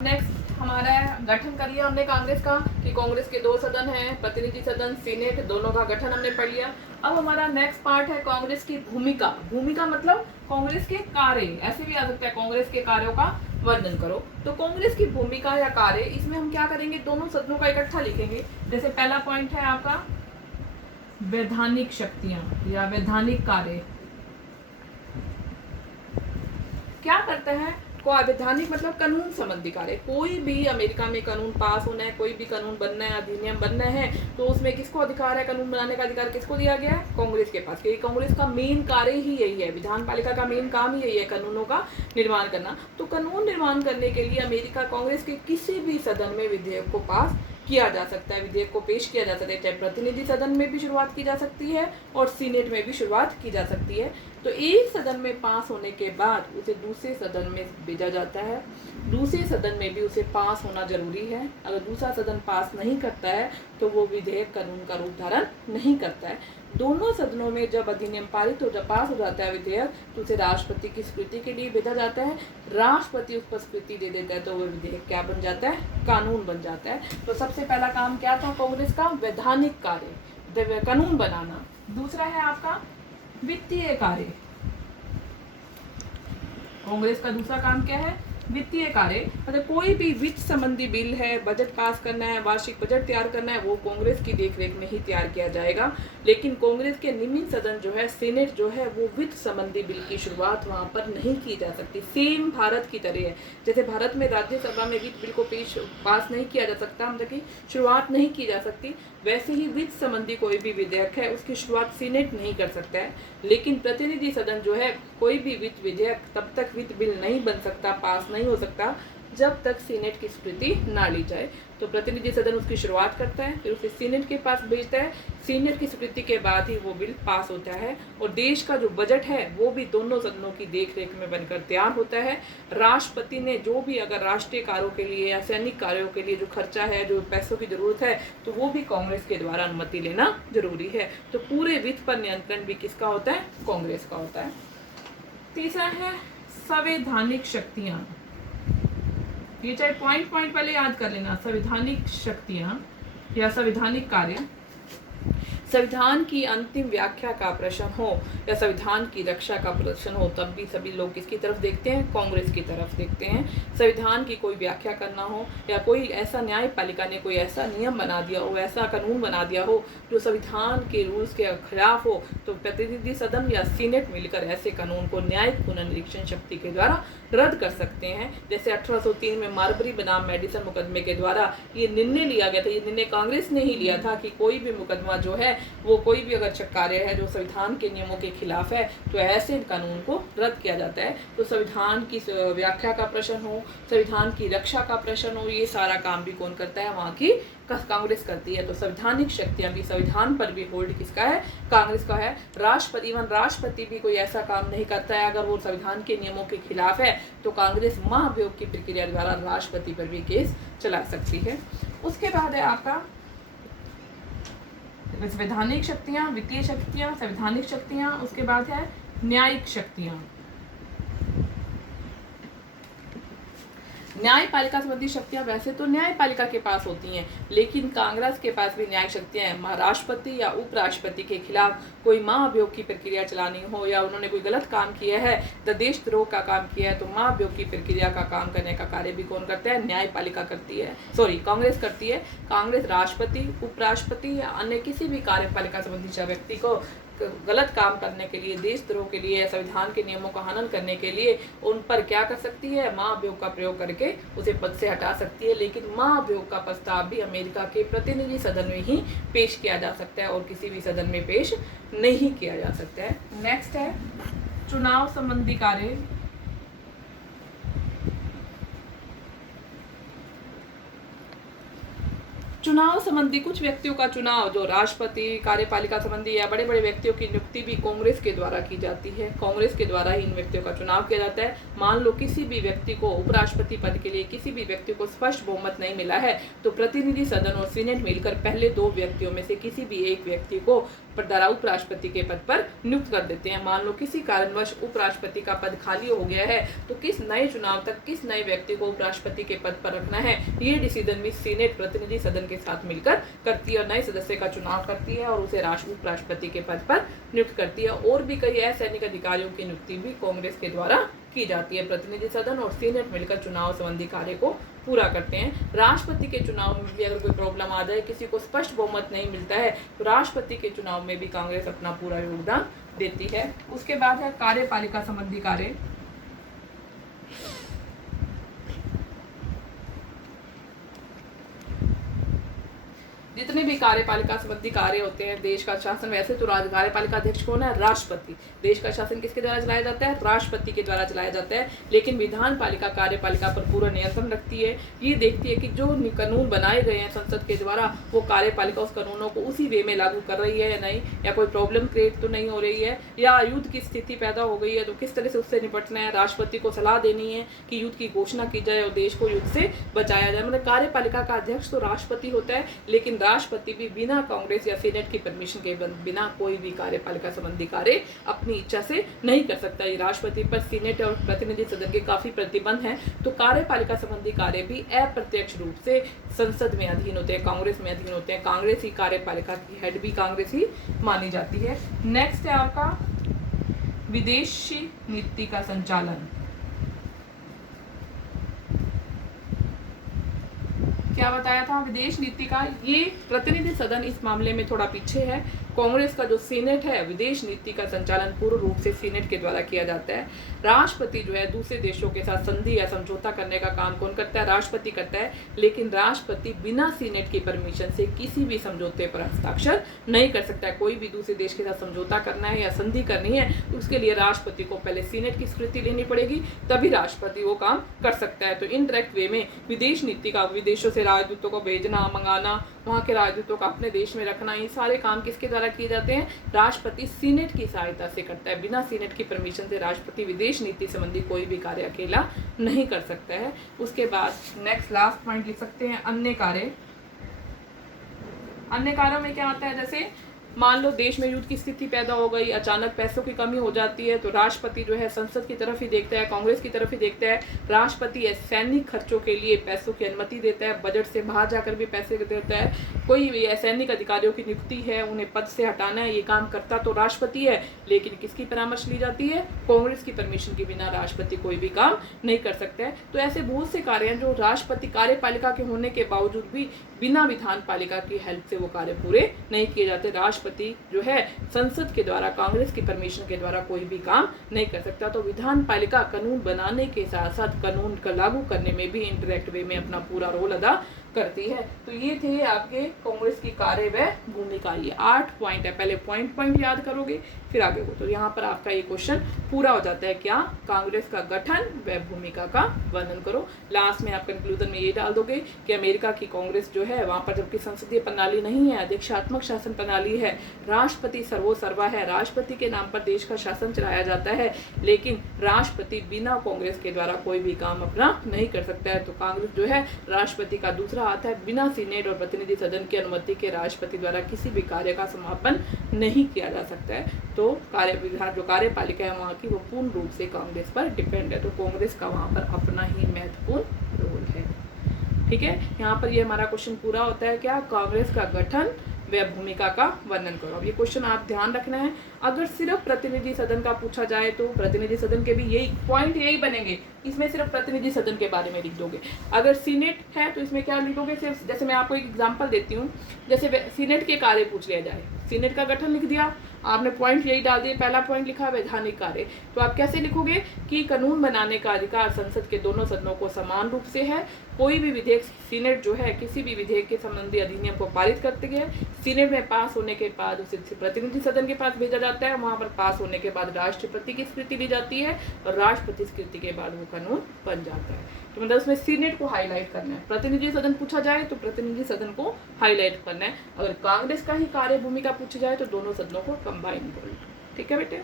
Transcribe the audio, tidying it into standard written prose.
Next हमारा गठन कर लिया हमने कांग्रेस का कि कांग्रेस के 2 सदन हैं, प्रतिनिधि सदन, सीनेट, दोनों का गठन हमने पढ़ लिया। अब हमारा नेक्स्ट पार्ट है कांग्रेस की भूमिका। भूमिका मतलब कांग्रेस के कार्य, ऐसे भी आ सकता है कांग्रेस के कार्यों का वर्णन करो। तो कांग्रेस की भूमिका या कार्य, इसमें हम क्या करेंगे, दोनों सदनों का इकट्ठा लिखेंगे। जैसे पहला पॉइंट है आपका वैधानिक शक्तियां या वैधानिक कार्य। क्या करते हैं वैधानिक मतलब कानून संबंधी कार्य। कोई भी अमेरिका में कानून पास होना है, कोई भी कानून बनना है, अधिनियम बनना है, तो उसमें किसको अधिकार है, कानून बनाने का अधिकार किसको दिया गया है, कांग्रेस के पास। क्योंकि कांग्रेस का मेन कार्य ही यही है, विधान पालिका का मेन काम ही यही है, कानूनों का निर्माण करना। तो कानून निर्माण करने के लिए अमेरिका कांग्रेस के किसी भी सदन में विधेयक को पास किया जा सकता है, विधेयक को पेश किया जा सकता है। चाहे प्रतिनिधि सदन में भी शुरुआत की जा सकती है और सीनेट में भी शुरुआत की जा सकती है। तो एक सदन में पास होने के बाद उसे दूसरे सदन में भेजा जाता है। दूसरे सदन में भी उसे पास होना जरूरी है। अगर दूसरा सदन पास नहीं करता है तो वो विधेयक कानून का रूप धारण नहीं करता है। दोनों सदनों में जब अधिनियम पारित हो पास हो जाता है विधेयक, तो उसे राष्ट्रपति की स्वीकृति के लिए भेजा जाता है। राष्ट्रपति उस पर स्वीकृति दे देता है तो वो विधेयक क्या बन जाता है, कानून बन जाता है। तो सबसे पहला काम क्या था कांग्रेस का, वैधानिक कार्य, कानून बनाना। दूसरा है आपका वित्तीय कार्य। कांग्रेस का दूसरा काम क्या है, वित्तीय कार्य। मतलब कोई भी वित्त संबंधी बिल है, बजट पास करना है, वार्षिक बजट तैयार करना है, वो कांग्रेस की देखरेख में ही तैयार किया जाएगा। लेकिन कांग्रेस के निम्न सदन जो है, सीनेट जो है, वो वित्त संबंधी बिल की शुरुआत वहां पर नहीं की जा सकती। सेम भारत की तरह है, जैसे भारत में राज्यसभा में वित्त बिल को पास नहीं किया जा सकता, मतलब कि शुरुआत नहीं की जा सकती, वैसे ही वित्त संबंधी कोई भी विधेयक है उसकी शुरुआत सीनेट नहीं कर सकता है। लेकिन प्रतिनिधि सदन जो है, कोई भी वित्त विधेयक तब तक वित्त बिल नहीं बन सकता, पास नहीं हो सकता जब तक सीनेट की स्वीकृति ना ली जाए। तो प्रतिनिधि सदन उसकी शुरुआत करता है, फिर उसे सीनेट के पास भेजता है। सीनेट की स्वीकृति के बाद ही वो बिल पास होता है। और देश का जो बजट है वो भी दोनों सदनों की देखरेख में बनकर तैयार होता है। राष्ट्रपति ने जो भी अगर राष्ट्रीय कार्यों के लिए या सैनिक कार्यों के लिए जो खर्चा है, जो पैसों की जरूरत है, तो वो भी कांग्रेस के द्वारा अनुमति लेना जरूरी है। तो पूरे वित्त पर नियंत्रण भी किसका होता है, कांग्रेस का होता है। तीसरा है संवैधानिक शक्तियां। ये चाहे पॉइंट पहले याद कर लेना, संवैधानिक शक्तियां या संवैधानिक कार्य। संविधान की अंतिम व्याख्या का प्रश्न हो या संविधान की रक्षा का प्रश्न हो, तब भी सभी लोग किसकी तरफ देखते हैं, कांग्रेस की तरफ देखते हैं। संविधान की कोई व्याख्या करना हो या कोई ऐसा न्यायपालिका ने कोई ऐसा नियम बना दिया हो, ऐसा कानून बना दिया हो जो संविधान के रूल्स के खिलाफ हो, तो प्रतिनिधि सदन या सीनेट मिलकर ऐसे कानून को न्यायिक पुनर्निरीक्षण शक्ति के द्वारा रद्द कर सकते हैं। जैसे 1803 में मार्बरी बनाम मेडिसन मुकदमे के द्वारा ये निर्णय लिया गया था। ये निर्णय कांग्रेस ने ही लिया था कि कोई भी मुकदमा जो है, वो कोई भी अगर कार्य है जो संविधान के नियमों के खिलाफ है, तो ऐसे कानून को रद्द किया जाता है। तो संविधान की व्याख्या का प्रश्न हो, संविधान की रक्षा का प्रश्न हो, ये सारा काम भी कौन करता है, वहाँ की कांग्रेस करती है। तो संवैधानिक शक्तियां भी, संविधान पर भी होल्ड किसका है, कांग्रेस का है। राष्ट्रपति भी कोई ऐसा काम नहीं करता है अगर वो संविधान के नियमों के खिलाफ है, तो कांग्रेस महाभियोग की प्रक्रिया द्वारा राष्ट्रपति पर भी केस चला सकती है। उसके बाद है आपका वैधानिक शक्तियां, वित्तीय शक्तियां, संवैधानिक शक्तियां। उसके बाद है न्यायिक शक्तियां। न्यायपालिका संबंधी शक्तियां वैसे तो न्यायपालिका के पास होती हैं, लेकिन कांग्रेस के पास भी न्यायिक शक्तियां हैं। राष्ट्रपति या उपराष्ट्रपति के खिलाफ कोई महाभियोग की प्रक्रिया चलानी हो, या उन्होंने कोई गलत काम किया है, देशद्रोह का काम किया है, तो महाभियोग की प्रक्रिया का काम करने का कार्य भी कौन करता है, न्यायपालिका करती है, कांग्रेस करती है। कांग्रेस राष्ट्रपति, उपराष्ट्रपति या अन्य किसी भी कार्यपालिका संबंधी व्यक्ति को गलत काम करने के लिए, देशद्रोह के लिए, संविधान के नियमों का हनन करने के लिए उन पर क्या कर सकती है, महाभियोग का प्रयोग करके उसे पद से हटा सकती है। लेकिन महाभियोग का प्रस्ताव भी अमेरिका के प्रतिनिधि सदन में ही पेश किया जा सकता है और किसी भी सदन में पेश नहीं किया जा सकता है। नेक्स्ट है चुनाव संबंधी कार्य। चुनाव संबंधी कुछ व्यक्तियों का चुनाव, जो राष्ट्रपति, कार्यपालिका संबंधी या बड़े बड़े व्यक्तियों की नियुक्ति भी कांग्रेस के द्वारा की जाती है। कांग्रेस के द्वारा ही इन व्यक्तियों का चुनाव किया जाता है। मान लो किसी भी व्यक्ति को उपराष्ट्रपति पद के लिए किसी भी व्यक्ति को स्पष्ट बहुमत नहीं मिला है, तो प्रतिनिधि सदन और सीनेट मिलकर पहले 2 व्यक्तियों में से किसी भी एक व्यक्ति को उपराष्ट्रपति के पद पर नियुक्त कर देते हैं। मान लो किसी कारणवश उपराष्ट्रपति का पद खाली हो गया है, तो किस नए चुनाव तक किस नए व्यक्ति को उपराष्ट्रपति के पद पर रखना है, ये डिसीजन भी सीनेट प्रतिनिधि सदन के साथ मिलकर करती है और नए सदस्य का चुनाव करती है और उसे उपराष्ट्रपति के पद पर नियुक्त करती है। और भी कई असैनिक अधिकारियों की नियुक्ति भी कांग्रेस के द्वारा की जाती है। प्रतिनिधि सदन और सीनेट मिलकर चुनाव संबंधी कार्य को पूरा करते हैं। राष्ट्रपति के चुनाव में भी अगर कोई प्रॉब्लम आ जाए, किसी को स्पष्ट बहुमत नहीं मिलता है, तो राष्ट्रपति के चुनाव में भी कांग्रेस अपना पूरा योगदान देती है। उसके बाद है कार्यपालिका संबंधी कार्य। जितने भी कार्यपालिका संबंधी कार्य होते हैं, देश का शासन, वैसे तो कार्यपालिका अध्यक्ष कौन है? राष्ट्रपति। देश का शासन किसके द्वारा चलाया जाता है? राष्ट्रपति के द्वारा चलाया जाता है। लेकिन विधान पालिका कार्यपालिका पर पूरा नियंत्रण रखती है। ये देखती है कि जो कानून बनाए गए हैं संसद के द्वारा, वो कार्यपालिका उस कानूनों को उसी वे में लागू कर रही है या नहीं, या कोई प्रॉब्लम क्रिएट तो नहीं हो रही है, या युद्ध की स्थिति पैदा हो गई है तो किस तरह से उससे निपटना है। राष्ट्रपति को सलाह देनी है कि युद्ध की घोषणा की जाए और देश को युद्ध से बचाया जाए। मतलब कार्यपालिका का अध्यक्ष तो राष्ट्रपति होता है, लेकिन राष्ट्रपति भी बिना कांग्रेस या सीनेट की परमिशन के बिना कोई भी कार्यपालिका संबंधी कार्य अपनी इच्छा से नहीं कर सकता। ये राष्ट्रपति पर सीनेट और प्रतिनिधि सदन के काफी प्रतिबंध हैं। तो कार्यपालिका संबंधी कार्य भी अप्रत्यक्ष रूप से संसद में अधीन होते हैं, कांग्रेस में अधीन होते हैं। कांग्रेस ही कार्यपालिका की हेड भी कांग्रेस ही मानी जाती है। नेक्स्ट है आपका विदेशी नीति का संचालन। क्या बताया था? विदेश नीति का ये प्रतिनिधि सदन इस मामले में थोड़ा पीछे है। कांग्रेस का जो सीनेट है, विदेश नीति का संचालन पूर्ण रूप से सीनेट के द्वारा किया जाता है। राष्ट्रपति जो है दूसरे देशों के साथ संधि या समझौता करने का काम कौन करता है? राष्ट्रपति करता है। लेकिन राष्ट्रपति बिना सीनेट की परमिशन से किसी भी समझौते पर हस्ताक्षर नहीं कर सकता है। कोई भी दूसरे देश के साथ समझौता करना है या संधि करनी है, तो उसके लिए राष्ट्रपति को पहले सीनेट की स्वीकृति लेनी पड़ेगी, तभी राष्ट्रपति वो काम कर सकता है। तो इनडायरेक्ट वे में विदेश नीति का, विदेशों से राजदूतों को भेजना, मंगाना, वहाँ के राजदूतों को अपने देश में रखना, ये सारे काम किसके द्वारा किए जाते हैं? राष्ट्रपति सीनेट की सहायता से करता है। बिना सीनेट की परमिशन से राष्ट्रपति विदेश नीति संबंधी कोई भी कार्य अकेला नहीं कर सकता है। उसके बाद नेक्स्ट लास्ट पॉइंट लिख सकते हैं अन्य कार्य। अन्य कार्यों में क्या आता है? जैसे मान लो देश में युद्ध की स्थिति पैदा हो गई, अचानक पैसों की कमी हो जाती है, तो राष्ट्रपति जो है संसद की तरफ ही देखता है, कांग्रेस की तरफ ही देखता है। राष्ट्रपति सैनिक खर्चों के लिए पैसों की अनुमति देता है, बजट से बाहर जाकर भी पैसे देता है। कोई सैनिक अधिकारियों की नियुक्ति है, उन्हें पद से हटाना है, ये काम करता तो राष्ट्रपति है, लेकिन किसकी परामर्श ली जाती है? कांग्रेस की परमिशन के बिना राष्ट्रपति कोई भी काम नहीं कर सकता है। तो ऐसे बहुत से कार्य हैं जो राष्ट्रपति कार्यपालिका के होने के बावजूद भी बिना विधान पालिका की हेल्प से वो कार्य पूरे नहीं किए जाते। राष्ट्रपति जो है संसद के द्वारा, कांग्रेस की परमिशन के द्वारा कोई भी काम नहीं कर सकता। तो विधान पालिका कानून बनाने के साथ साथ कानून का लागू करने में भी इंटरैक्ट वे में अपना पूरा रोल अदा करती है। तो ये थे आपके कांग्रेस की कार्य व भूमिका। ये 8 पॉइंट है, पहले पॉइंट याद करोगे फिर आगे को। तो यहाँ पर आपका ये क्वेश्चन पूरा हो जाता है। क्या? कांग्रेस का गठन व भूमिका का वर्णन करो। लास्ट में आप कंक्लूजन में ये डाल दोगे कि अमेरिका की कांग्रेस जो है, वहाँ पर जबकि संसदीय प्रणाली नहीं है, अध्यक्षात्मक शासन प्रणाली है, राष्ट्रपति सर्वोसर्वा है, राष्ट्रपति के नाम पर देश का शासन चलाया जाता है, लेकिन राष्ट्रपति बिना कांग्रेस के द्वारा कोई भी काम अपना नहीं कर सकता है। तो कांग्रेस जो है राष्ट्रपति का दूसरा हाथ है। बिना सीनेट और प्रतिनिधि सदन की अनुमति के राष्ट्रपति द्वारा किसी भी कार्य का समापन नहीं किया जा सकता है। तो जो कार्यपालिका है वहाँ की, वो पूर्ण रूप से कांग्रेस पर डिपेंड है। तो कांग्रेस का वहाँ पर अपना ही महत्वपूर्ण रोल है। ठीक है, यहाँ पर ये हमारा क्वेश्चन पूरा होता है। क्या? कांग्रेस का गठन व भूमिका का वर्णन करो। अब ये क्वेश्चन आप ध्यान रखना है। अगर सिर्फ प्रतिनिधि सदन का पूछा जाए तो प्रतिनिधि सदन के भी यही पॉइंट यही बनेंगे, इसमें सिर्फ प्रतिनिधि सदन के बारे में लिख दोगे। अगर सीनेट है तो इसमें क्या लिखोगे? सिर्फ, जैसे मैं आपको एक एग्जांपल देती हूँ, जैसे सीनेट के कार्य पूछ लिया जाए, सीनेट का गठन लिख दिया, आपने पॉइंट यही डाल दिए, पहला पॉइंट लिखा वैधानिक कार्य, तो आप कैसे लिखोगे कि कानून बनाने का अधिकार संसद के दोनों सदनों को समान रूप से है। कोई भी विधेयक सीनेट जो है किसी भी विधेयक के संबंधी अधिनियम को पारित करते हैं, सीनेट में पास होने के बाद उसे प्रतिनिधि सदन के पास भेजा जाता है, वहां पर पास होने के बाद राष्ट्रपति की स्वीकृति ली जाती है और राष्ट्रपति स्वीकृति के बाद वो कानून बन जाता है। तो मतलब उसमें सीनेट को हाईलाइट करना है, प्रतिनिधि सदन पूछा जाए तो प्रतिनिधि सदन को हाईलाइट करना है, अगर कांग्रेस का ही कार्य भूमिका पूछी जाए तो दोनों सदनों को कंबाइन कर लो। ठीक है बेटे।